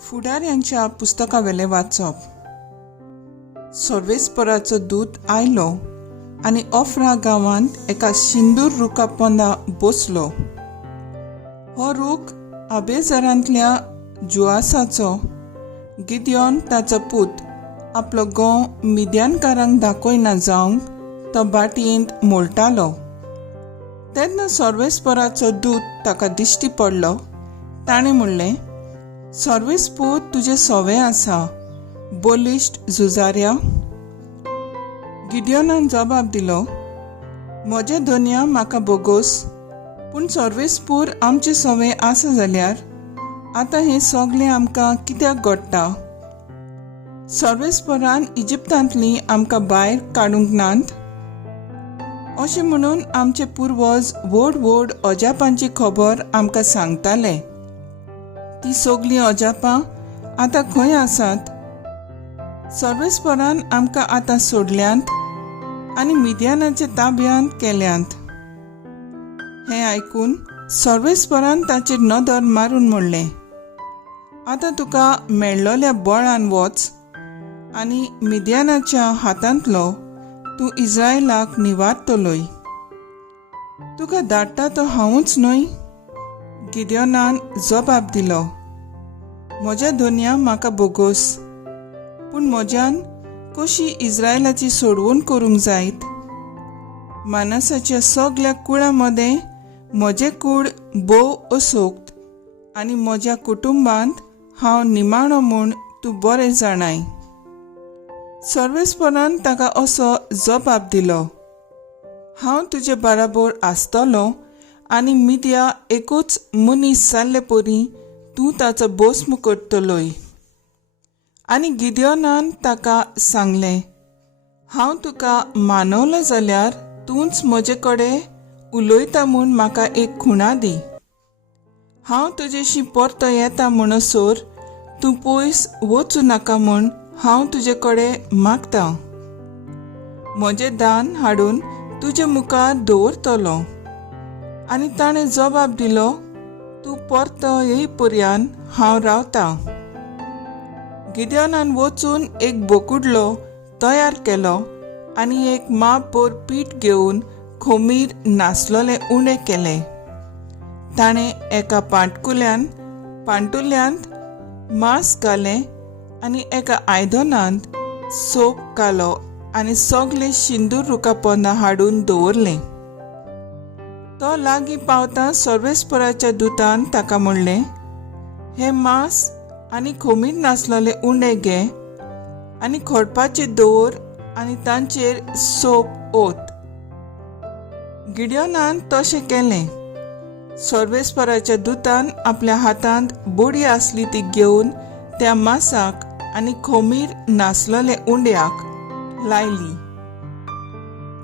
फुडाऱ्यांच्या पुस्तकावेले वाचप. सर्वेस्पराचो दूत आयलो आनी ऑफ्रा गांवांत एका सिंदूर रुखा पोंदा बसलो. हो रूख आबेजारांतल्या जुआसाचो. गिदियोन ताचो पूत आपलो घोव मिद्यानकारांक दाखयना जावंक तो बाटयेंत मोडटालो. तेन्ना सर्वेस्पराचो दूत ताका दिश्टी पडलो. ताणें म्हणलें, सर्वेस्पूत, तुजें सवें आसा, बलिश्ट झुजाऱ्या. गिदियोनान जबाब दिलो, म्हजे धोनया म्हाका बोगोस, पूण सर्वेस्पूर आमचें सवें आसा जाल्यार आतां हें सगलें आमकां कित्याक घडटा? सर्वेस्परान इजिप्तांतलीं आमकां भायर काडूंक नात? अशें म्हणून आमचे पुर्वज व्हड व्हड अजापांची खबर आमकां सांगताले. ती सगलीं अजापां आतां खंय आसात? सर्वेस्परान आमकां आतां सोडल्यांत आनी मिद्यानाचे ताब्यांत केल्यांत. हें आयकून सर्वेस्परान ताचेर नदर मारून म्हणलें, आतां तुका मेळ्ळल्या बळान वच आनी मिद्यानाच्या हातांतलो तूं इस्रायलाक निवारतलोय. तुका धाडटा तो हांवूच न्हय? गिदियोनान जबाब दिलो, म्हज्या धोनया म्हाका बोगोस, पूण म्हज्यान कशी इस्रायलाची सोडवण करूंक जायत? मानसाच्या सगळ्या कुळां मदें म्हजें कूड बोव असोक्त आनी म्हज्या कुटुंबांत हांव निमाणो म्हूण तूं बरें जाणाय. सर्वेस्परान ताका असो जबाब दिलो, हांव तुजे बराबर आसतलों आनी मिद्या एकूच मनीस जाल्ले परी तूं ताचो भस्म करतलोय. आनी गिदियोनान ताका सांगलें, हांव तुका मानवलो जाल्यार तूंच म्हजे कडेन उलयता म्हूण म्हाका एक खुणा दी. हांव तुजेशी परतो येता म्हणसर तूं पयस वचूं नाका म्हूण हांव तुजे कडेन मागतां. म्हजें दान हाडून तुजे मुखार दवरतलों. आनी ताणें जबाब दिलो, तूं परतो येयपर्यंत हांव रावतां. गिदियोनान वचून एक बोकुडलो तयार केलो आनी एक मापभर पीठ घेवन खोमीर नासलोलें उणें केलें. ताणें एका पांटुल्यांत मांस घालें आनी एका आयदनांत सोप घालो आनी सगळे सिंदूर रुखा पोंदां हाडून दवरलें. तो लागीं पावता सर्वेस्पराच्या दुतान ताका म्हणलें, हें मांस आनी खोमीर नासलोलें उणें घे आनी खडपाचेर दवर आनी तांचेर सोप ओत. गिदियोनान तशें केलें. सर्वेस्पराच्या दुतान आपल्या हातांत बडी आसली ती घेवन त्या मांसाक आनी खोमीर नासलोले उंड्याक लायली.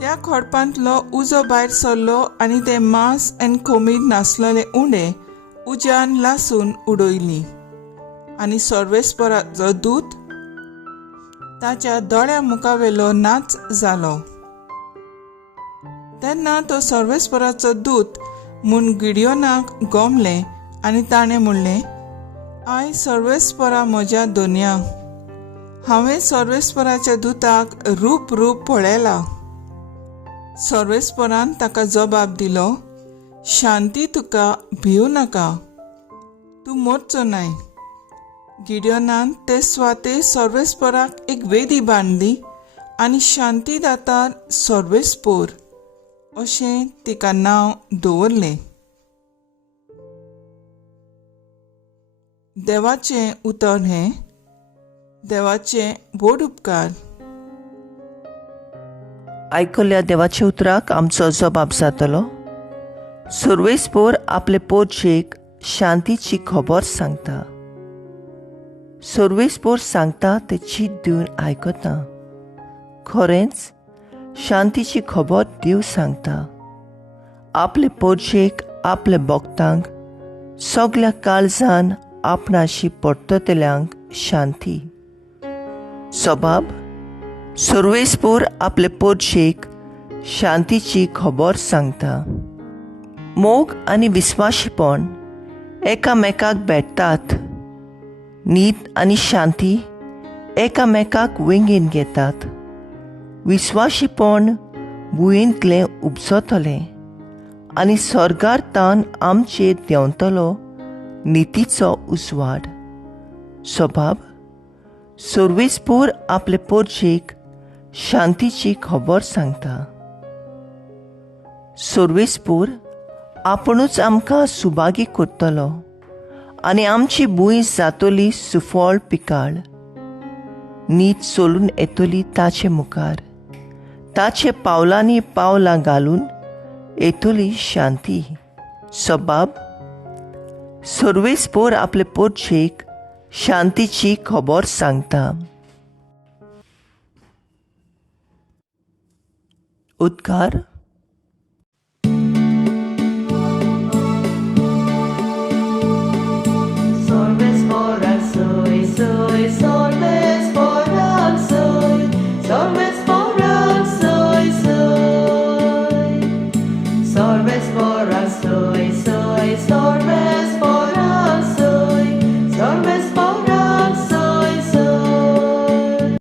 त्या खडपांतलो उजो भायर सरलो आनी ते मांस आनी खोमीर नासलोले उंडे उज्यान लासून उडयली. आनी सर्वेस्पराचो दूत ताच्या दोळ्या मुखावेलो नाच जालो. तेन्ना तो सर्वेस्पराचो दूत म्हूण गिदियोनाक गमलें आनी ताणें म्हणलें, आय सर्वेस्परा म्हज्या धोनया, हांवें सर्वेस्पराच्या दुताक रूप पळयलां. सर्वेस्परान ताका जबाब दिलो, शांती तुका, भिवू नाका, तूं मरचो नाय. गिदियोनान ते स्वाते सर्वेस्पराक एक वेदी बांदली आनी शांती दातार सर्वेस्पोर अशें तिका नांव दवरलें. देवाचें उतर हें. देवाचे व्हड उपकार. आयकल्ल्या देवाच्या उतराक आमचो जबाब जातलो. सर्वेस्पोर आपले पोरचेक शांतीची खबर सांगता. सर्वेस्पोर सांगता ते चीत दिवन आयकता. खरेंच शांतीची खबर देव सांगता. आपले पोरचेक, आपले भक्तांक, सगळ्या काळजान आपणाशी परततल्यांक शांती. जबाब. सर्वेस्पोर आपले पोरचेक शांतीची खबर सांगता. मोग आनी विस्वाशीपण एकामेकाक भेटतात. न्हीद आनी शांती एकामेकाक विंगीन घेतात. विस्वाशीपण भुंयेंतलें उपसतलें आनी स्वर्गार्थान आमचेर देंवतलो नितीचो उजवाड. स्वभाव सर्वेस्पूर आपले पोरचेक शांतीची खबर सांगता. सर्वेस्पूर आपुणूच आमकां सुभागी करतलो आनी आमची भूंय जातली सुफळ पिकाळ. न्हीद सोलून येतली ताचे मुखार, ताचे पावलांनी पावलां घालून येतली शांती. स्वभाव सर्वेस्पूर आपले पोरचेक शांतीची खबर सांगता. उद्गार.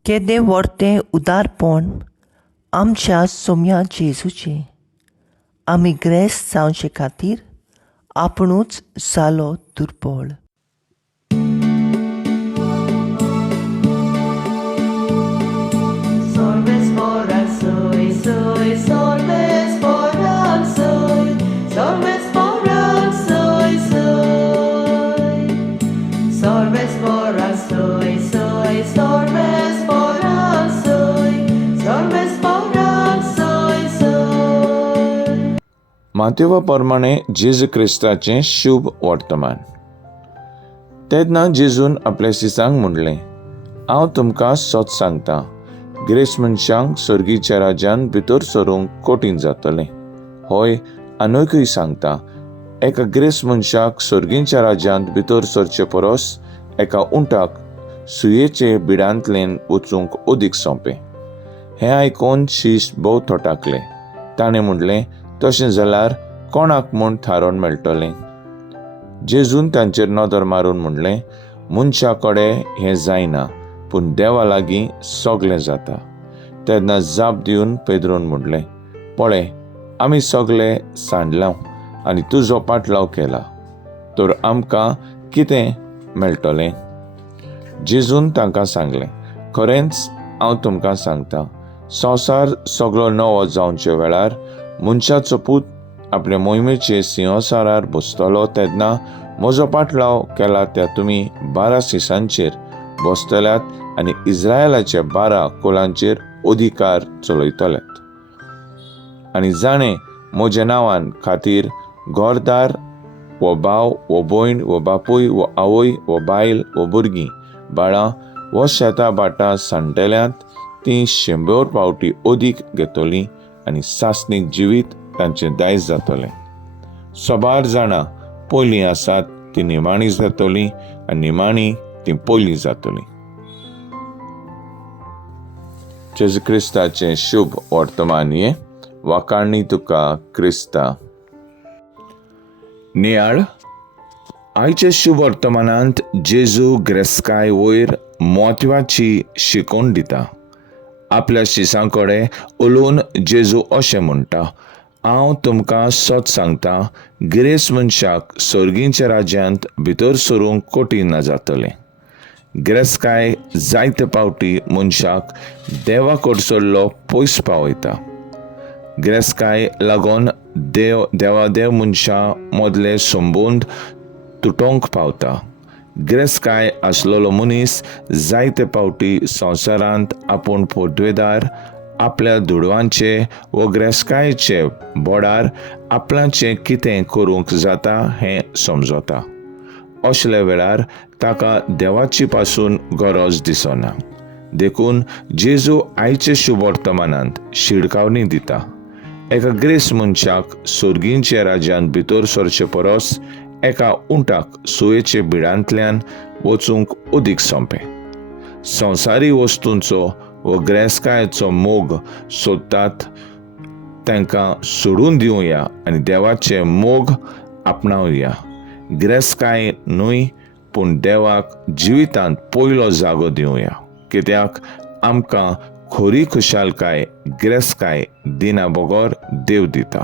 केदें व्हडतें उदारपण आमच्या सोम्या जेजूचें. आमी ग्रेस्त जावचे खातीर आपुणूच जालो दुर्बळ. मातेवा प्रमाणे जेजू क्रिस्ताचें शुभ वर्तमान. तेन्ना जेजून आपल्या शिसांक म्हणलें, हांव तुमकां सच सांगतां, ग्रेस मनशांक सर्गीच्या राज्यान भितर सरूंक कठीण जातलें. होय, आनीकय सांगता, एका ग्रेस मनशाक सर्गीच्या राज्यांत भितर सरचे परस एका उंटाक सुयेचे बिडांतल्यान वचूंक ओदीक सोंपें. हें आयकून शीश भोव थोटाकले. ताणें म्हणलें, तशें जाल्यार कोणाक म्हूण थारोन मेळटलें? जेजून तांचेर नदर मारून म्हणलें, मनशा कडेन हें जायना, पूण देवा लागीं सगलें जाता. तेन्ना जाप दिवन पेद्रून म्हणलें, पळय, आमी सगळे सांडलां आनी तुजो पाटलाव केला, तर आमकां कितें मेळटलें? जेजून तांकां सांगलें, खरेंच हांव तुमकां सांगतां, संवसार सगळो नवो जावचे वेळार मनशाचो पूत आपल्या मोहिमेचे सिंहासनार बसतलो तेन्ना म्हजो पाटलाव केला त्या तुमी 12 शिसांचेर बसतल्यात आनी इस्रायलाच्या 12 कुलांचेर अधिकार चलयतल्यात. आनी जाणें म्हज्या नांवान खातीर घरदार वो भाव वो भयण वो बापूय वो आवय वो बायल वो भुरगीं बाळां वो शेतां भाटां सांडटेल्यांत तीं 100 पावटी ओदीक घेतलीं आनी सासणीक जिवीत तांचें दायज जातलें. 100 जाणां पयलीं आसात तीं निमाणीं जातलीं आनी निमाणीं तीं पयलीं जातलीं. जेजू क्रिस्ताचें शुभ वर्तमान हे वाकाणणी तुका क्रिस्ता. नियाळ. आयच्या शुभ वर्तमानांत जेजू ग्रेस्काय वयर म्हत्वाची शिकवण दिता. आपल्या शिसां कडेन उलोवन जेजू अशें म्हणटा, हांव तुमकां सच सांगतां, ग्रेस मनशाक सर्गीच्या राज्यांत भितर सरूंक कठीण जातलें. ग्रेस्काय जायते पावटी मनशाक देवा कडसरलो पयस पावयता. ग्रेस्काय लागून देवादेव मनशां मदले संबंद तुटोंक पावता. ग्रेस्काय आसलेलो मनीस जायते पावटी संवसारांत आपूण पोद्वेदार आपल्या दुडवांचे व ग्रेस्कायचे बोडार आपल्याचें कितें करूंक जाता हें समजता. असल्या वेळार ताका देवाची पासून गरज दिसना. देखून जेजू आयचे शुभ वर्तमानांत शिडकावणी दिता. एका ग्रेस मनशाक सर्गीच्या राज्यांत भितर सरचे परस एका उंटाक सुयेचे बिडांतल्यान वचूंक ओदीक सोंपें. संवसारी वस्तूंचो व ग्रेस्कायचो मोग सोदतात तांकां सोडून दिवया आनी देवाचे मोग आपणावया. ग्रेस्काय न्हय पूण देवाक जिवितांत पयलो जागो दिवया, कित्याक आमकां खरी खुशालकाय गिरेस्तकाय दिना बगोर देव दिता.